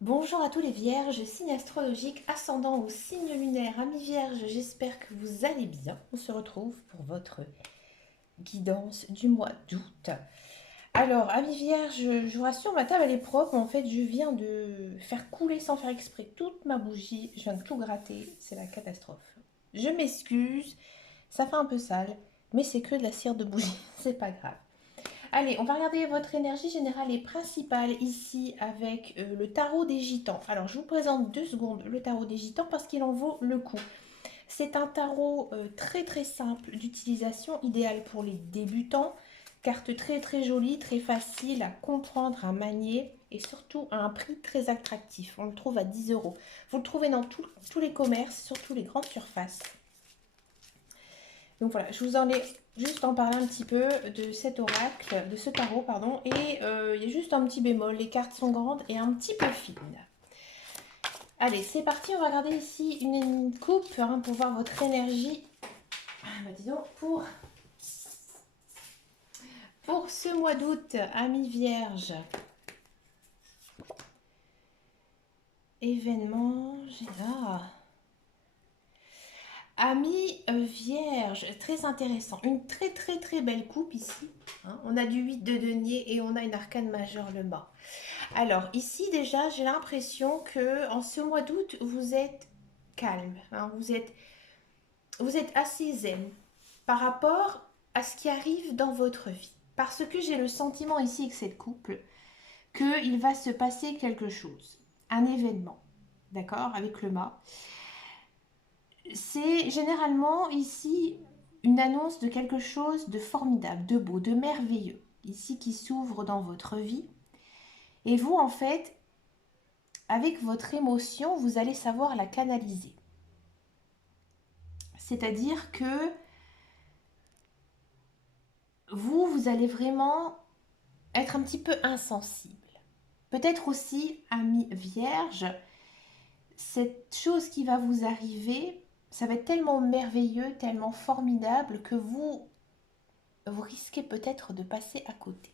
Bonjour à tous les vierges, signe astrologique, ascendant ou signe lunaire, amis vierges, j'espère que vous allez bien. On se retrouve pour votre guidance du mois d'août. Alors, amis vierges, je vous rassure, ma table elle est propre. En fait, je viens de faire couler sans faire exprès toute ma bougie. Je viens de tout gratter, c'est la catastrophe. Je m'excuse, ça fait un peu sale, mais c'est que de la cire de bougie, c'est pas grave. Allez, on va regarder votre énergie générale et principale ici avec le tarot des gitans. Alors, je vous présente 2 secondes le tarot des gitans parce qu'il en vaut le coup. C'est un tarot très très simple d'utilisation, idéal pour les débutants. Carte très très jolie, très facile à comprendre, à manier et surtout à un prix très attractif. On le trouve à 10 euros. Vous le trouvez dans tous les commerces, surtout les grandes surfaces. Donc voilà, je vous en ai juste en parler un petit peu de cet oracle, de ce tarot, pardon. Et il y a juste un petit bémol, les cartes sont grandes et un petit peu fines. Allez, c'est parti, on va regarder ici une coupe pour voir votre énergie. Disons, pour ce mois d'août, amis vierge. Événement, j'ai là. Amis vierge, très intéressant. Une très très très belle coupe ici. On a du 8 de denier et on a une arcane majeure le mât. Alors ici déjà, j'ai l'impression que en ce mois d'août, vous êtes calme. Vous êtes assez zen par rapport à ce qui arrive dans votre vie. Parce que j'ai le sentiment ici avec cette couple qu'il va se passer quelque chose. Un événement. D'accord? Avec le mât. C'est généralement ici une annonce de quelque chose de formidable, de beau, de merveilleux, ici qui s'ouvre dans votre vie. Et vous, en fait, avec votre émotion, vous allez savoir la canaliser. C'est-à-dire que vous allez vraiment être un petit peu insensible. Peut-être aussi, ami vierge, cette chose qui va vous arriver, ça va être tellement merveilleux, tellement formidable que vous risquez peut-être de passer à côté.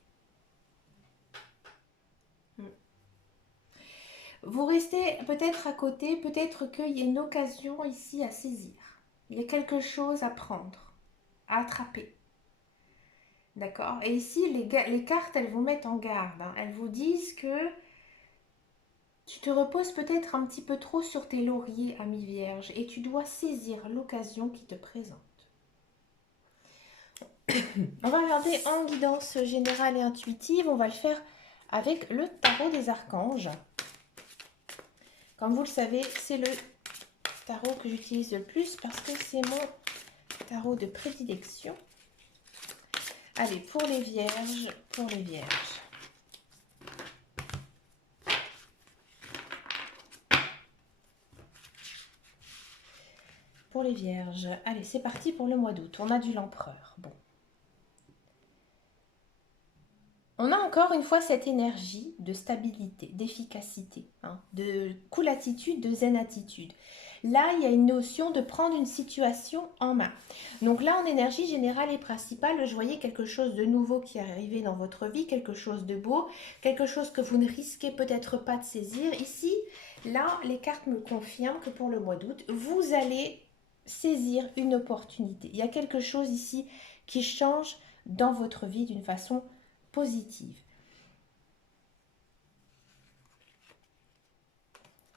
Vous restez peut-être à côté, peut-être qu'il y a une occasion ici à saisir. Il y a quelque chose à prendre, à attraper. D'accord? Et ici, les cartes, elles vous mettent en garde. Elles vous disent que tu te reposes peut-être un petit peu trop sur tes lauriers, ami vierge, et tu dois saisir l'occasion qui te présente. On va regarder en guidance générale et intuitive. On va le faire avec le tarot des archanges. Comme vous le savez, c'est le tarot que j'utilise le plus parce que c'est mon tarot de prédilection. Allez, pour les vierges, pour les vierges. Pour les vierges. Allez, c'est parti pour le mois d'août. On a du l'empereur. Bon. On a encore une fois cette énergie de stabilité, d'efficacité, de cool attitude, de zen attitude. Là, il y a une notion de prendre une situation en main. Donc là, en énergie générale et principale, je voyais quelque chose de nouveau qui est arrivé dans votre vie, quelque chose de beau, quelque chose que vous ne risquez peut-être pas de saisir. Ici, là, les cartes me confirment que pour le mois d'août, vous allez saisir une opportunité. Il y a quelque chose ici qui change dans votre vie d'une façon positive.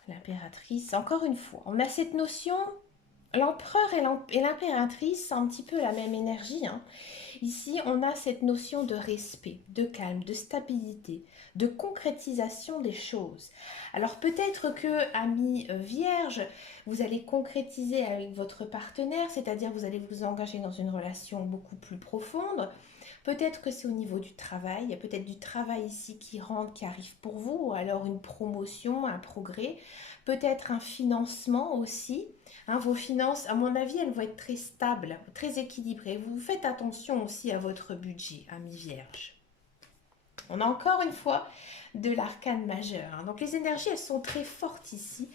L'impératrice, encore une fois, on a cette notion, l'empereur et l'impératrice, c'est un petit peu la même énergie. Ici, on a cette notion de respect, de calme, de stabilité, de concrétisation des choses. Alors peut-être que, ami vierge, vous allez concrétiser avec votre partenaire, c'est-à-dire vous allez vous engager dans une relation beaucoup plus profonde. Peut-être que c'est au niveau du travail, il y a peut-être du travail ici qui rentre, qui arrive pour vous, ou alors une promotion, un progrès, peut-être un financement aussi. Vos finances, à mon avis, elles vont être très stables, très équilibrées. Vous faites attention aussi à votre budget, ami vierge. On a encore une fois de l'arcane majeur. Donc les énergies, elles sont très fortes ici.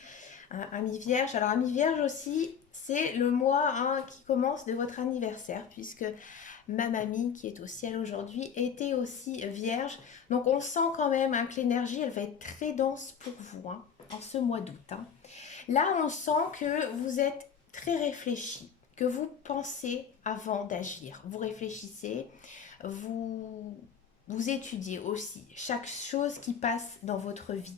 Hein, Ami Vierge. Alors, Ami Vierge aussi, c'est le mois qui commence de votre anniversaire, puisque ma mamie, qui est au ciel aujourd'hui, était aussi vierge. Donc, on sent quand même que l'énergie, elle va être très dense pour vous en ce mois d'août. Là, on sent que vous êtes très réfléchi, que vous pensez avant d'agir. Vous réfléchissez, vous, vous étudiez aussi chaque chose qui passe dans votre vie.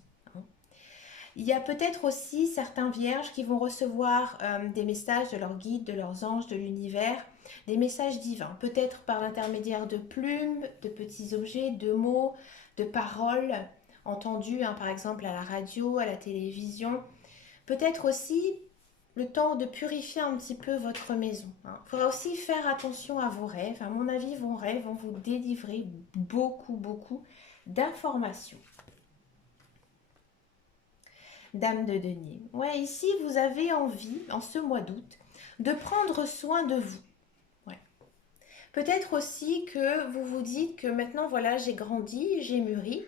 Il y a peut-être aussi certains vierges qui vont recevoir des messages de leurs guides, de leurs anges, de l'univers, des messages divins, peut-être par l'intermédiaire de plumes, de petits objets, de mots, de paroles entendues, par exemple à la radio, à la télévision. Peut-être aussi le temps de purifier un petit peu votre maison. Il faudra aussi faire attention à vos rêves. À mon avis, vos rêves vont vous délivrer beaucoup d'informations. Dame de denier. Ouais, ici, vous avez envie, en ce mois d'août, de prendre soin de vous. Ouais. Peut-être aussi que vous vous dites que maintenant, voilà, j'ai grandi, j'ai mûri,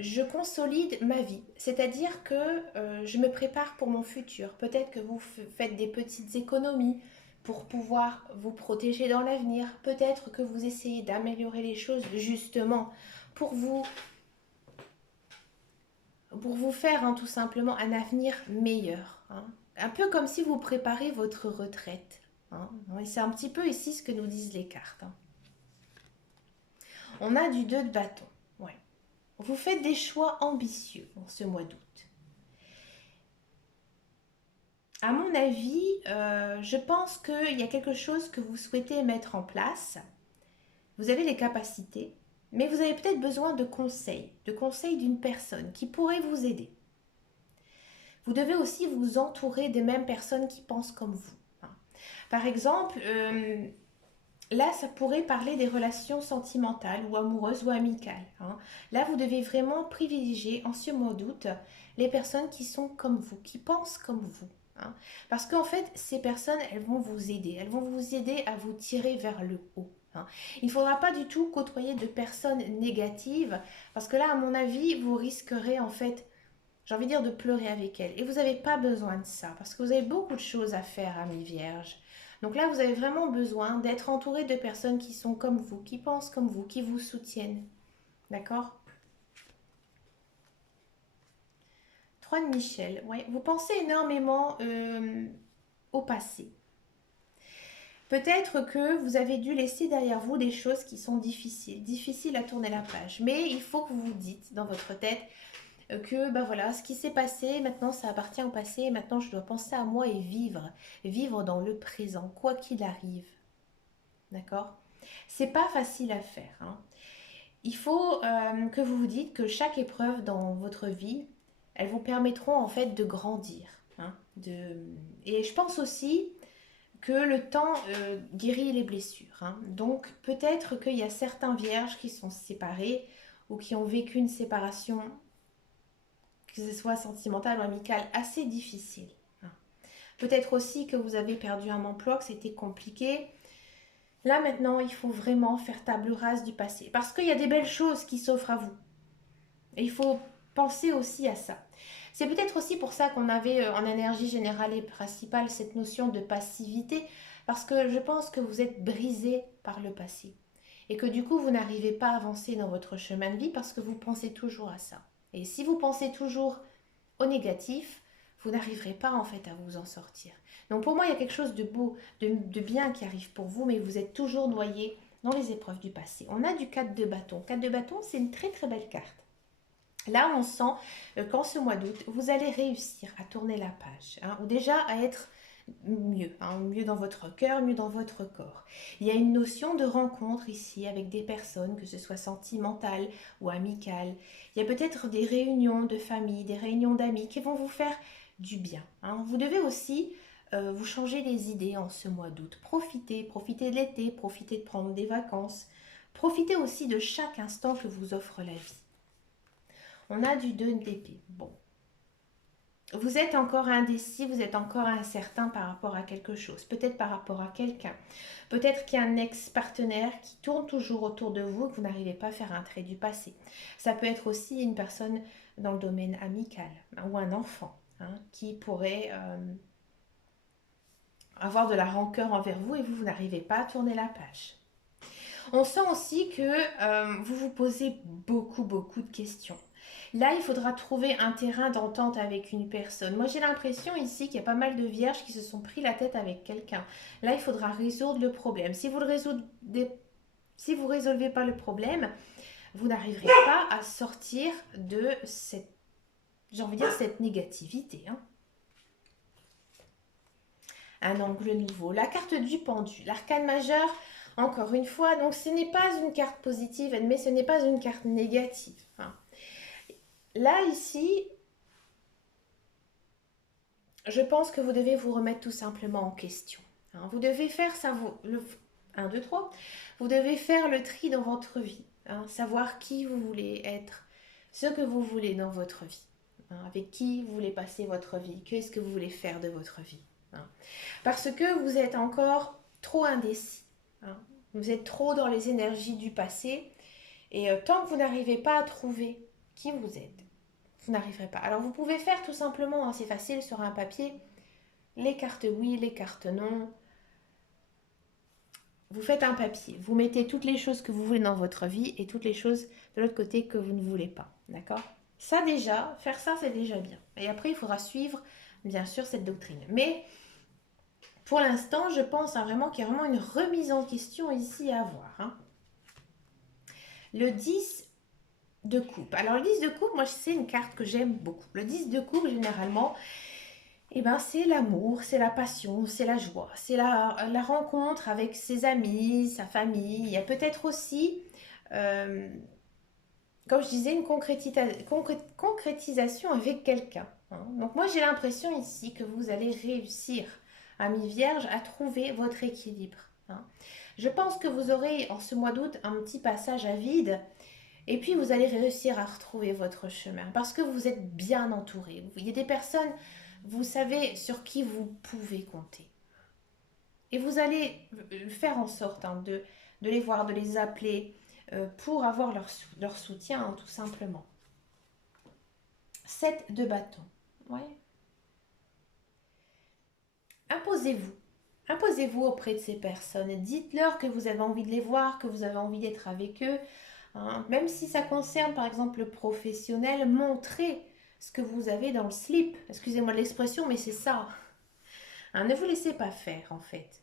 je consolide ma vie. C'est-à-dire que je me prépare pour mon futur. Peut-être que vous faites des petites économies pour pouvoir vous protéger dans l'avenir. Peut-être que vous essayez d'améliorer les choses justement pour vous faire tout simplement un avenir meilleur. Un peu comme si vous préparez votre retraite. Et c'est un petit peu ici ce que nous disent les cartes. On a du 2 de bâton. Ouais. Vous faites des choix ambitieux en ce mois d'août. À mon avis, je pense qu'il y a quelque chose que vous souhaitez mettre en place. Vous avez les capacités, mais vous avez peut-être besoin de conseils d'une personne qui pourrait vous aider. Vous devez aussi vous entourer des mêmes personnes qui pensent comme vous. Par exemple, là, ça pourrait parler des relations sentimentales ou amoureuses ou amicales. Là, vous devez vraiment privilégier en ce mois d'août les personnes qui sont comme vous, qui pensent comme vous. Parce qu'en fait, ces personnes, elles vont vous aider. Elles vont vous aider à vous tirer vers le haut. Il ne faudra pas du tout côtoyer de personnes négatives parce que là, à mon avis, vous risquerez en fait, j'ai envie de dire, de pleurer avec elles. Et vous n'avez pas besoin de ça parce que vous avez beaucoup de choses à faire, amis vierges. Donc là, vous avez vraiment besoin d'être entouré de personnes qui sont comme vous, qui pensent comme vous, qui vous soutiennent. D'accord? 3 de Michel. Ouais, vous pensez énormément au passé. Peut-être que vous avez dû laisser derrière vous des choses qui sont difficiles à tourner la page. Mais il faut que vous vous dites dans votre tête que voilà, ce qui s'est passé, maintenant ça appartient au passé, et maintenant je dois penser à moi et vivre dans le présent, quoi qu'il arrive. D'accord? C'est pas facile à faire. Il faut que vous vous dites que chaque épreuve dans votre vie, elles vous permettront en fait de grandir. Et je pense aussi que le temps guérit les blessures. Donc peut-être qu'il y a certains vierges qui sont séparés ou qui ont vécu une séparation, que ce soit sentimentale ou amicale, assez difficile. Peut-être aussi que vous avez perdu un emploi, que c'était compliqué. Là maintenant, il faut vraiment faire table rase du passé. Parce qu'il y a des belles choses qui s'offrent à vous. Et il faut penser aussi à ça. C'est peut-être aussi pour ça qu'on avait en énergie générale et principale cette notion de passivité. Parce que je pense que vous êtes brisé par le passé. Et que du coup, vous n'arrivez pas à avancer dans votre chemin de vie parce que vous pensez toujours à ça. Et si vous pensez toujours au négatif, vous n'arriverez pas en fait à vous en sortir. Donc pour moi, il y a quelque chose de beau, de bien qui arrive pour vous, mais vous êtes toujours noyé dans les épreuves du passé. On a du 4 de bâton. 4 de bâton, c'est une très très belle carte. Là, on sent qu'en ce mois d'août, vous allez réussir à tourner la page, ou déjà à être mieux, mieux dans votre cœur, mieux dans votre corps. Il y a une notion de rencontre ici avec des personnes, que ce soit sentimentales ou amicales. Il y a peut-être des réunions de famille, des réunions d'amis qui vont vous faire du bien. Vous devez aussi vous changer les idées en ce mois d'août. Profitez de l'été, profitez de prendre des vacances. Profitez aussi de chaque instant que vous offre la vie. On a du 2 d'épée. Bon. Vous êtes encore indécis, vous êtes encore incertain par rapport à quelque chose, peut-être par rapport à quelqu'un. Peut-être qu'il y a un ex-partenaire qui tourne toujours autour de vous et que vous n'arrivez pas à faire un trait du passé. Ça peut être aussi une personne dans le domaine amical ou un enfant. hein, qui pourrait avoir de la rancœur envers vous et vous n'arrivez pas à tourner la page. On sent aussi que vous vous posez beaucoup de questions. Là, il faudra trouver un terrain d'entente avec une personne. Moi, j'ai l'impression ici qu'il y a pas mal de vierges qui se sont pris la tête avec quelqu'un. Là, il faudra résoudre le problème. Si vous ne résolvez pas le problème, vous n'arriverez pas à sortir de cette, j'ai envie de dire, cette négativité. Hein. Un angle nouveau. La carte du pendu, l'arcane majeur, encore une fois, donc ce n'est pas une carte positive, mais ce n'est pas une carte négative. Hein. Là, ici, je pense que vous devez vous remettre tout simplement en question. Hein. Vous devez faire ça, 1, 2, 3. Vous devez faire le tri dans votre vie. Hein. Savoir qui vous voulez être, ce que vous voulez dans votre vie. Hein. Avec qui vous voulez passer votre vie. Qu'est-ce que vous voulez faire de votre vie. Hein. Parce que vous êtes encore trop indécis. Hein. Vous êtes trop dans les énergies du passé. Et tant que vous n'arrivez pas à trouver qui vous êtes, vous n'arriverez pas. Alors vous pouvez faire tout simplement, hein, c'est facile sur un papier, les cartes oui, les cartes non. Vous faites un papier, vous mettez toutes les choses que vous voulez dans votre vie et toutes les choses de l'autre côté que vous ne voulez pas. D'accord? Ça déjà, faire ça c'est déjà bien. Et après il faudra suivre bien sûr cette doctrine. Mais pour l'instant je pense vraiment qu'il y a vraiment une remise en question ici à avoir. Hein. Le 10 de coupe. Alors le 10 de coupe, moi c'est une carte que j'aime beaucoup. Le 10 de coupe généralement, eh ben, c'est l'amour, c'est la passion, c'est la joie, c'est la rencontre avec ses amis, sa famille. Il y a peut-être aussi, euh, comme je disais, une concrétisation avec quelqu'un. Hein. Donc moi j'ai l'impression ici que vous allez réussir, amis vierges, à trouver votre équilibre. Hein. Je pense que vous aurez en ce mois d'août un petit passage à vide. Et puis vous allez réussir à retrouver votre chemin parce que vous êtes bien entouré. Il y a des personnes, vous savez, sur qui vous pouvez compter. Et vous allez faire en sorte hein, de les voir, de les appeler pour avoir leur soutien, hein, tout simplement. 7 de bâton. Ouais. Imposez-vous. Imposez-vous auprès de ces personnes. Dites-leur que vous avez envie de les voir, que vous avez envie d'être avec eux. Hein. Même si ça concerne par exemple le professionnel, montrez ce que vous avez dans le slip. Excusez-moi l'expression, mais c'est ça. Hein, ne vous laissez pas faire en fait.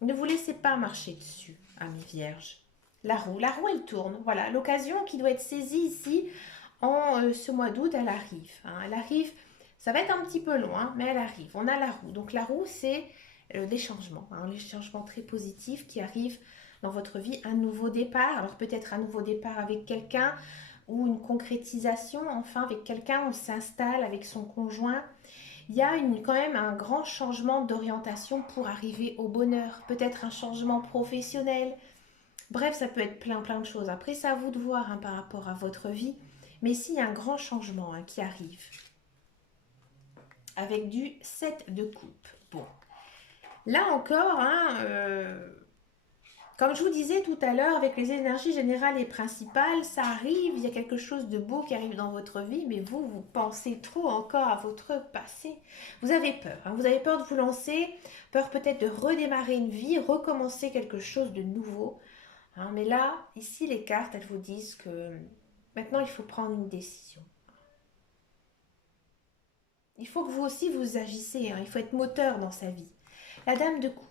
Ne vous laissez pas marcher dessus, amis vierges. La roue elle tourne. Voilà, l'occasion qui doit être saisie ici en ce mois d'août, elle arrive. Hein. Elle arrive, ça va être un petit peu long, hein, mais elle arrive. On a la roue. Donc la roue, c'est des changements, hein, les changements très positifs qui arrivent dans votre vie, un nouveau départ. Alors peut-être un nouveau départ avec quelqu'un ou une concrétisation, enfin avec quelqu'un, on s'installe avec son conjoint. Il y a quand même un grand changement d'orientation pour arriver au bonheur. Peut-être un changement professionnel. Bref, ça peut être plein de choses. Après, c'est à vous de voir hein, par rapport à votre vie. Mais ici, il y a un grand changement hein, qui arrive. Avec du 7 de coupe. Bon. Là encore, hein, comme je vous disais tout à l'heure, avec les énergies générales et principales, ça arrive, il y a quelque chose de beau qui arrive dans votre vie, mais vous pensez trop encore à votre passé. Vous avez peur, hein, vous avez peur de vous lancer, peur peut-être de redémarrer une vie, recommencer quelque chose de nouveau. Hein, mais là, ici, les cartes, elles vous disent que maintenant, il faut prendre une décision. Il faut que vous aussi, vous agissez, hein, il faut être moteur dans sa vie. La dame de coupe.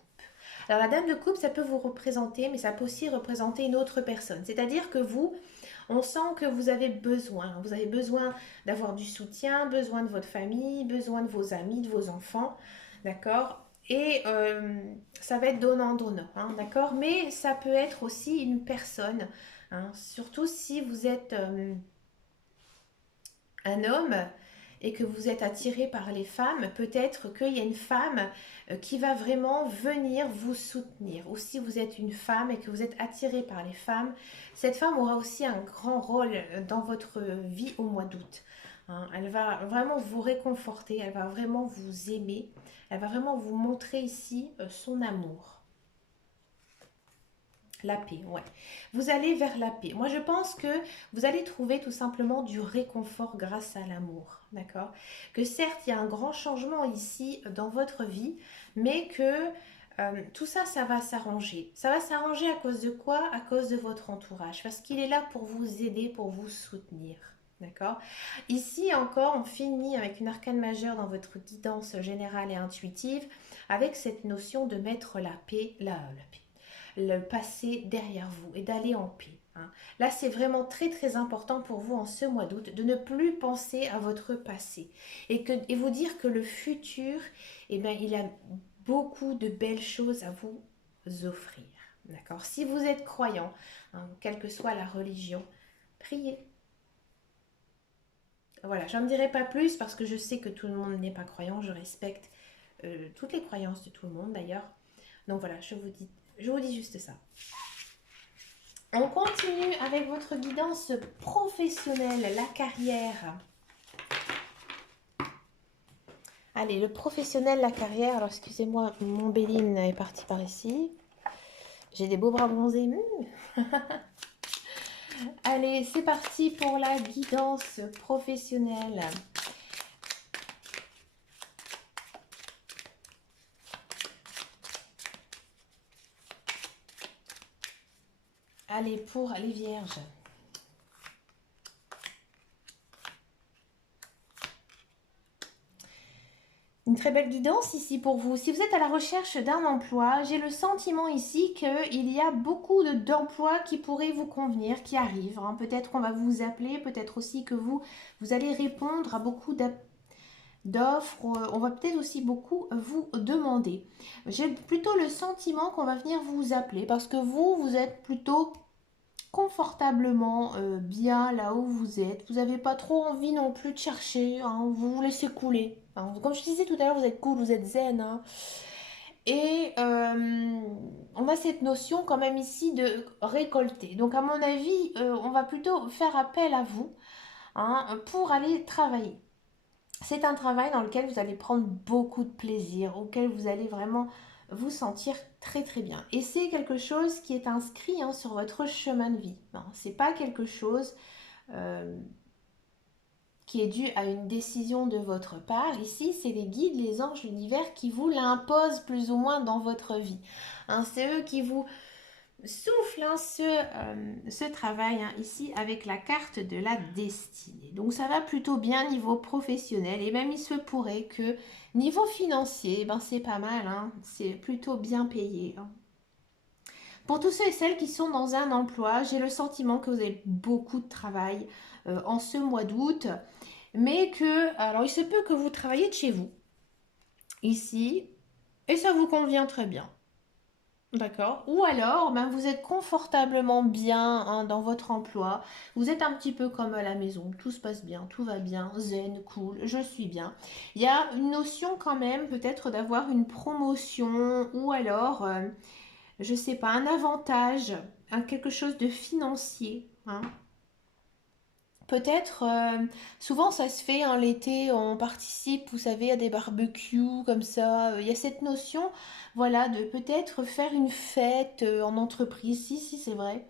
Alors la dame de coupe, ça peut vous représenter, mais ça peut aussi représenter une autre personne. C'est-à-dire que vous, on sent que vous avez besoin d'avoir du soutien, besoin de votre famille, besoin de vos amis, de vos enfants, d'accord? Et ça va être donnant-donnant, hein, d'accord? Mais ça peut être aussi une personne, hein, surtout si vous êtes un homme et que vous êtes attiré par les femmes, peut-être qu'il y a une femme qui va vraiment venir vous soutenir. Ou si vous êtes une femme et que vous êtes attiré par les femmes, cette femme aura aussi un grand rôle dans votre vie au mois d'août. Hein, elle va vraiment vous réconforter, elle va vraiment vous aimer, elle va vraiment vous montrer ici son amour. La paix, ouais. Vous allez vers la paix. Moi, je pense que vous allez trouver tout simplement du réconfort grâce à l'amour, d'accord? Que certes, il y a un grand changement ici dans votre vie, mais que tout ça, ça va s'arranger. Ça va s'arranger à cause de quoi? À cause de votre entourage, parce qu'il est là pour vous aider, pour vous soutenir. D'accord. Ici encore, on finit avec une arcane majeure dans votre guidance générale et intuitive, avec cette notion de mettre la paix, la paix, le passé derrière vous et d'aller en paix. Hein. Là, c'est vraiment très très important pour vous en ce mois d'août de ne plus penser à votre passé et vous dire que le futur, eh bien, il a beaucoup de belles choses à vous offrir. D'accord. Si vous êtes croyant, hein, quelle que soit la religion, priez. Voilà, je n'en dirai pas plus parce que je sais que tout le monde n'est pas croyant. Je respecte toutes les croyances de tout le monde d'ailleurs. Donc voilà, je vous dis juste ça. On continue avec votre guidance professionnelle, la carrière. Allez, le professionnel, la carrière. Alors, excusez-moi, mon Béline est parti par ici. J'ai des beaux bras bronzés. Allez, c'est parti pour la guidance professionnelle. Allez, pour les vierges. Une très belle guidance ici pour vous. Si vous êtes à la recherche d'un emploi, j'ai le sentiment ici qu'il y a beaucoup d'emplois qui pourraient vous convenir, qui arrivent. Hein. Peut-être qu'on va vous appeler, peut-être aussi que vous allez répondre à beaucoup d'offres. On va peut-être aussi beaucoup vous demander. J'ai plutôt le sentiment qu'on va venir vous appeler parce que vous êtes plutôt confortablement bien là où vous êtes. Vous n'avez pas trop envie non plus de chercher, hein, vous vous laissez couler. Hein. Comme je disais tout à l'heure, vous êtes cool, vous êtes zen. Hein. Et on a cette notion quand même ici de récolter. Donc à mon avis, on va plutôt faire appel à vous hein, pour aller travailler. C'est un travail dans lequel vous allez prendre beaucoup de plaisir, auquel vous allez vraiment vous sentir très très bien. Et c'est quelque chose qui est inscrit hein, sur votre chemin de vie. C'est pas quelque chose qui est dû à une décision de votre part. Ici, c'est les guides, les anges, l'univers qui vous l'imposent plus ou moins dans votre vie. Hein, c'est eux qui vous souffle hein, ce travail hein, ici avec la carte de la destinée. Donc ça va plutôt bien niveau professionnel et même il se pourrait que niveau financier, ben, c'est pas mal, hein, c'est plutôt bien payé. Hein. Pour tous ceux et celles qui sont dans un emploi, j'ai le sentiment que vous avez beaucoup de travail en ce mois d'août, mais que, alors il se peut que vous travaillez de chez vous, ici, et ça vous convient très bien. D'accord. Ou alors, ben, vous êtes confortablement bien hein, dans votre emploi. Vous êtes un petit peu comme à la maison. Tout se passe bien, tout va bien, zen, cool, je suis bien. Il y a une notion quand même peut-être d'avoir une promotion ou alors, je sais pas, un avantage, quelque chose de financier. Hein. Peut-être, souvent ça se fait hein, l'été, on participe, vous savez, à des barbecues comme ça. Il y a cette notion, voilà, de peut-être faire une fête en entreprise. Si, si, c'est vrai.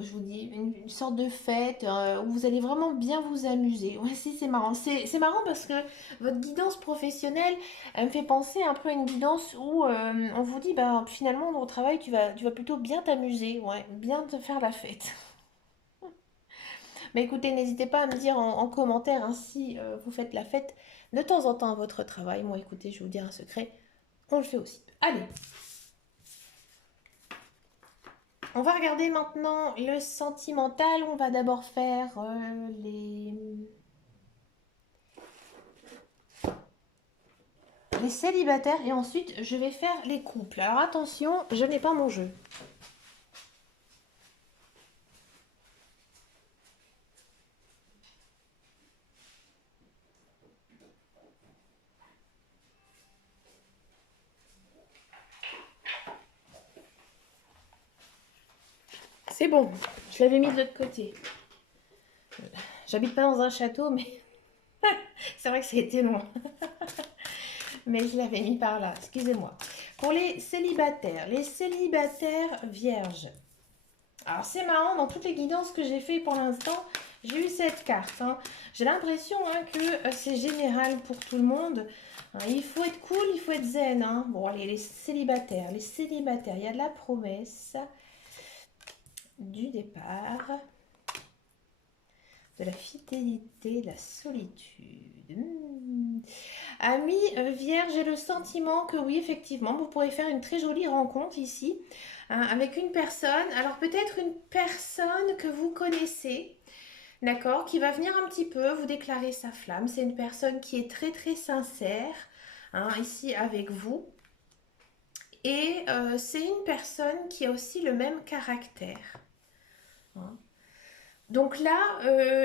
Je vous dis, une sorte de fête où vous allez vraiment bien vous amuser. Ouais, si, c'est marrant. C'est marrant parce que votre guidance professionnelle, elle me fait penser un peu à une guidance où on vous dit, bah, finalement, au travail, tu vas plutôt bien t'amuser, ouais, bien te faire la fête. Mais écoutez, n'hésitez pas à me dire en commentaire hein, si vous faites la fête de temps en temps à votre travail. Moi, écoutez, je vais vous dire un secret, on le fait aussi. Allez, on va regarder maintenant le sentimental. On va d'abord faire les célibataires et ensuite je vais faire les couples. Alors attention, je n'ai pas mon jeu. C'est bon, je l'avais mis de l'autre côté. J'habite pas dans un château, mais c'est vrai que ça a été long. Mais je l'avais mis par là, excusez-moi. Pour les célibataires vierges, Alors c'est marrant, dans toutes les guidances que j'ai fait pour l'instant, j'ai eu cette carte. Hein. J'ai l'impression que c'est général pour tout le monde. Hein, il faut être cool, il faut être zen. Hein. Bon, allez, les célibataires, il y a de la promesse du départ, de la fidélité, de la solitude. Amis vierge, j'ai le sentiment que oui, effectivement, vous pourrez faire une très jolie rencontre ici hein, avec une personne. Alors peut-être une personne que vous connaissez, d'accord, qui va venir un petit peu vous déclarer sa flamme. C'est une personne qui est très très sincère hein, ici avec vous. Et c'est une personne qui a aussi le même caractère. Hein. Donc là,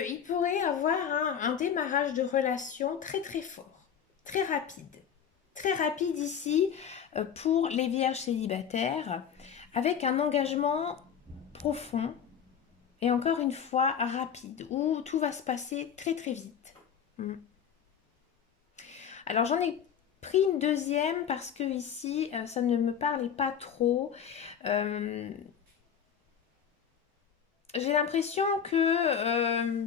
il pourrait avoir un démarrage de relation très très fort, très rapide. Très rapide ici pour les vierges célibataires, avec un engagement profond et encore une fois rapide, où tout va se passer très très vite. Alors j'en ai pris une deuxième parce que ici, ça ne me parlait pas trop. Euh, J'ai l'impression que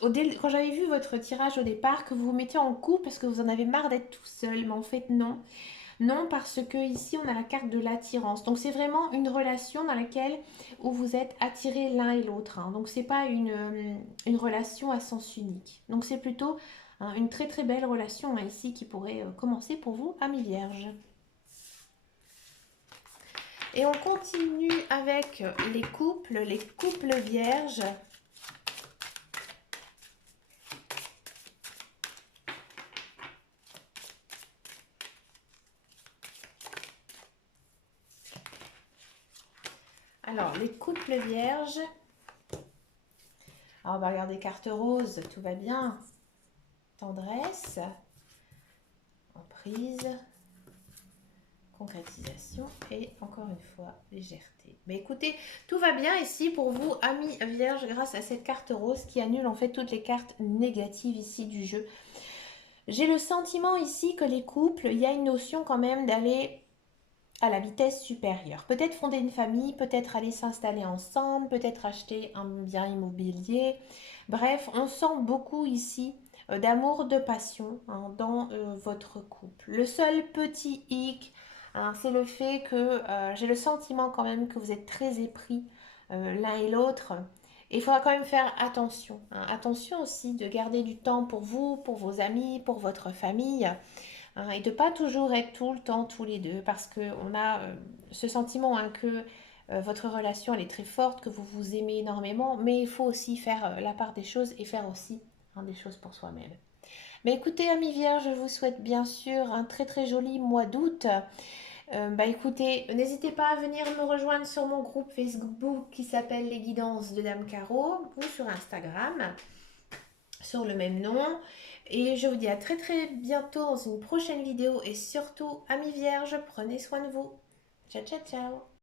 quand j'avais vu votre tirage au départ, que vous vous mettiez en couple parce que vous en avez marre d'être tout seul, mais en fait non. Non, parce que ici on a la carte de l'attirance. Donc c'est vraiment une relation dans laquelle où vous êtes attirés l'un et l'autre. Hein. Donc c'est pas une relation à sens unique. Donc c'est plutôt hein, une très très belle relation hein, ici qui pourrait commencer pour vous, amis vierges. Et on continue avec les couples vierges. Alors, les couples vierges. Alors, on va regarder carte rose, tout va bien. Tendresse, emprise, concrétisation et encore une fois, légèreté. Mais écoutez, tout va bien ici pour vous, amis vierges, grâce à cette carte rose qui annule en fait toutes les cartes négatives ici du jeu. J'ai le sentiment ici que les couples, il y a une notion quand même d'aller à la vitesse supérieure. Peut-être fonder une famille, peut-être aller s'installer ensemble, peut-être acheter un bien immobilier. Bref, on sent beaucoup ici d'amour, de passion hein, dans votre couple. Le seul petit hic, hein, c'est le fait que j'ai le sentiment quand même que vous êtes très épris l'un et l'autre. Et il faudra quand même faire attention. Hein. Attention aussi de garder du temps pour vous, pour vos amis, pour votre famille. Hein, et de pas toujours être tout le temps tous les deux parce qu'on a ce sentiment hein, que votre relation elle est très forte, que vous vous aimez énormément, mais il faut aussi faire la part des choses et faire aussi hein, des choses pour soi-même. Mais écoutez, amis vierges, je vous souhaite bien sûr un très très joli mois d'août. Bah écoutez, n'hésitez pas à venir me rejoindre sur mon groupe Facebook qui s'appelle Les Guidances de Dame Caro ou sur Instagram sur le même nom. Et je vous dis à très très bientôt dans une prochaine vidéo et surtout, amis vierges, prenez soin de vous. Ciao ciao ciao.